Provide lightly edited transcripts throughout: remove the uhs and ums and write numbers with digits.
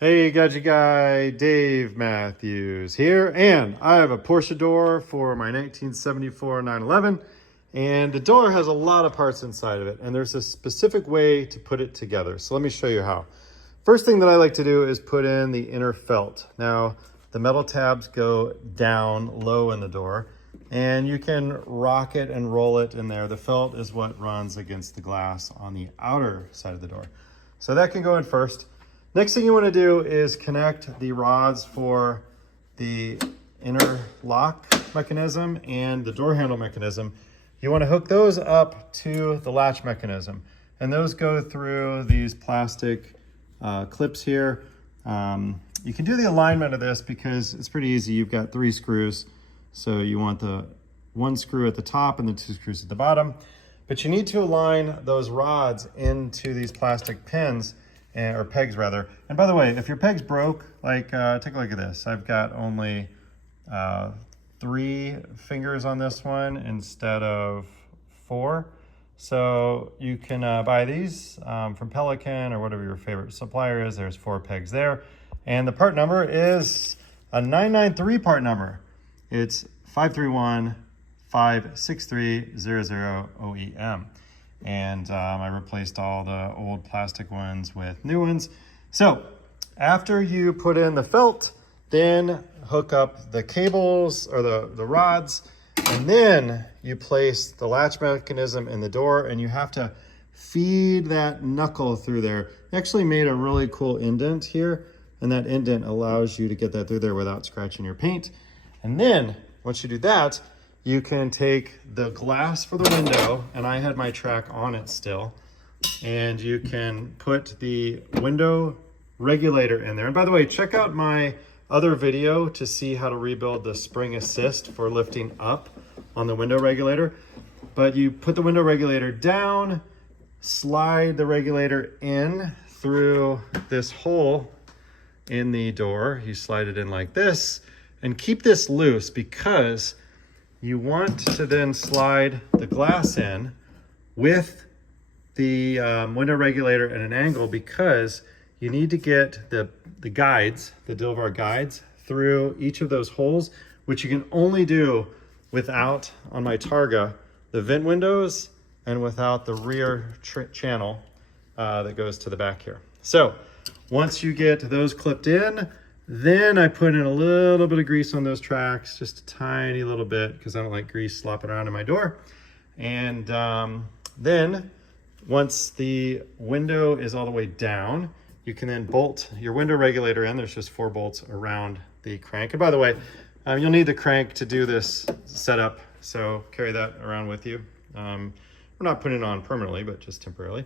Hey, Gadget Guy, Dave Matthews here, and I have a Porsche door for my 1974 911, and the door has a lot of parts inside of it, and there's a specific way to put it together. So let me show you how. First thing that I like to do is put in the inner felt. Now, the metal tabs go down low in the door, and you can rock it and roll it in there. The felt is what runs against the glass on the outer side of the door. So that can go in first. Next thing you want to do is connect the rods for the inner lock mechanism and the door handle mechanism. You want to hook those up to the latch mechanism, and those go through these plastic clips here. You can do the alignment of this because it's pretty easy. You've got 3 screws, so you want the 1 screw at the top and the 2 screws at the bottom, but you need to align those rods into these plastic pins, or pegs rather. And by the way, if your peg's broke, like take a look at this. I've got only 3 fingers on this one instead of 4. So you can buy these from Pelican or whatever your favorite supplier is. There's 4 pegs there. And the part number is a 993 part number. It's 531-563-00-OEM. And I replaced all the old plastic ones with new ones. So after you put in the felt, then hook up the cables or the rods, and then you place the latch mechanism in the door, and you have to feed that knuckle through there. They actually made a really cool indent here, and that indent allows you to get that through there without scratching your paint. And then once you do that, you can take the glass for the window, and I had my track on it still, and you can put the window regulator in there. And by the way, check out my other video to see how to rebuild the spring assist for lifting up on the window regulator. But you put the window regulator down, slide the regulator in through this hole in the door. You slide it in like this, and keep this loose because you want to then slide the glass in with the window regulator at an angle, because you need to get the guides, the Dilvar guides, through each of those holes, which you can only do without, on my Targa, the vent windows and without the rear channel that goes to the back here. So once you get those clipped in, then I put in a little bit of grease on those tracks, just a tiny little bit, because I don't like grease slopping around in my door. And then once the window is all the way down, you can then bolt your window regulator in. There's just 4 bolts around the crank. And by the way, you'll need the crank to do this setup, so carry that around with you. We're not putting it on permanently, but just temporarily.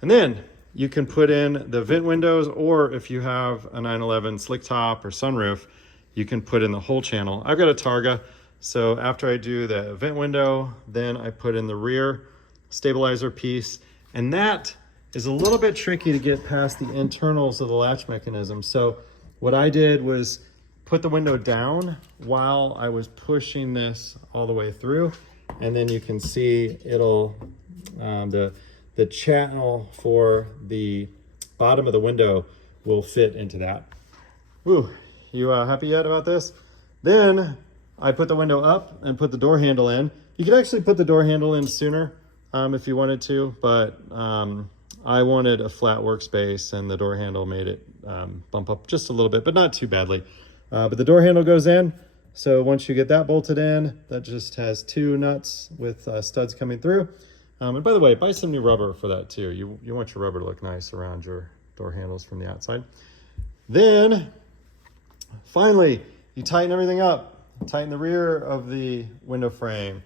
And then you can put in the vent windows, or if you have a 911 slick top or sunroof, you can put in the whole channel. I've got a Targa, so after I do the vent window, then I put in the rear stabilizer piece, and that is a little bit tricky to get past the internals of the latch mechanism. So what I did was put the window down while I was pushing this all the way through, and then you can see it'll, the channel for the bottom of the window will fit into that. Woo, you happy yet about this? Then I put the window up and put the door handle in. You could actually put the door handle in sooner if you wanted to, but I wanted a flat workspace, and the door handle made it bump up just a little bit, but not too badly. But the door handle goes in. So once you get that bolted in, that just has 2 nuts with studs coming through. And by the way, buy some new rubber for that too. You want your rubber to look nice around your door handles from the outside. Then, finally, you tighten everything up. Tighten the rear of the window frame.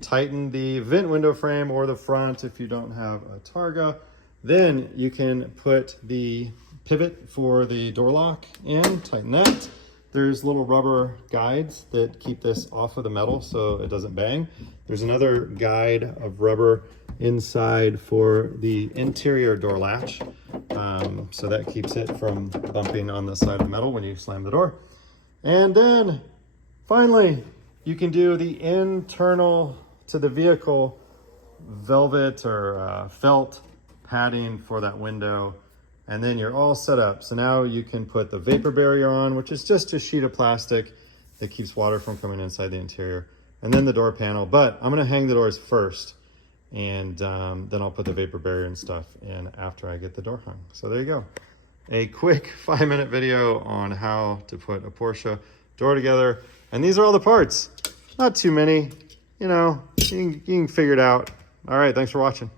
Tighten the vent window frame or the front if you don't have a Targa. Then you can put the pivot for the door lock in, tighten that. There's little rubber guides that keep this off of the metal so it doesn't bang. There's another guide of rubber inside for the interior door latch. So that keeps it from bumping on the side of metal when you slam the door. And then finally, you can do the internal to the vehicle velvet or felt padding for that window and then you're all set up. So now you can put the vapor barrier on, which is just a sheet of plastic that keeps water from coming inside the interior, and then the door panel. But I'm gonna hang the doors first, and then I'll put the vapor barrier and stuff in after I get the door hung. So there you go. A quick 5-minute video on how to put a Porsche door together. And these are all the parts. Not too many, you know, you can figure it out. All right, thanks for watching.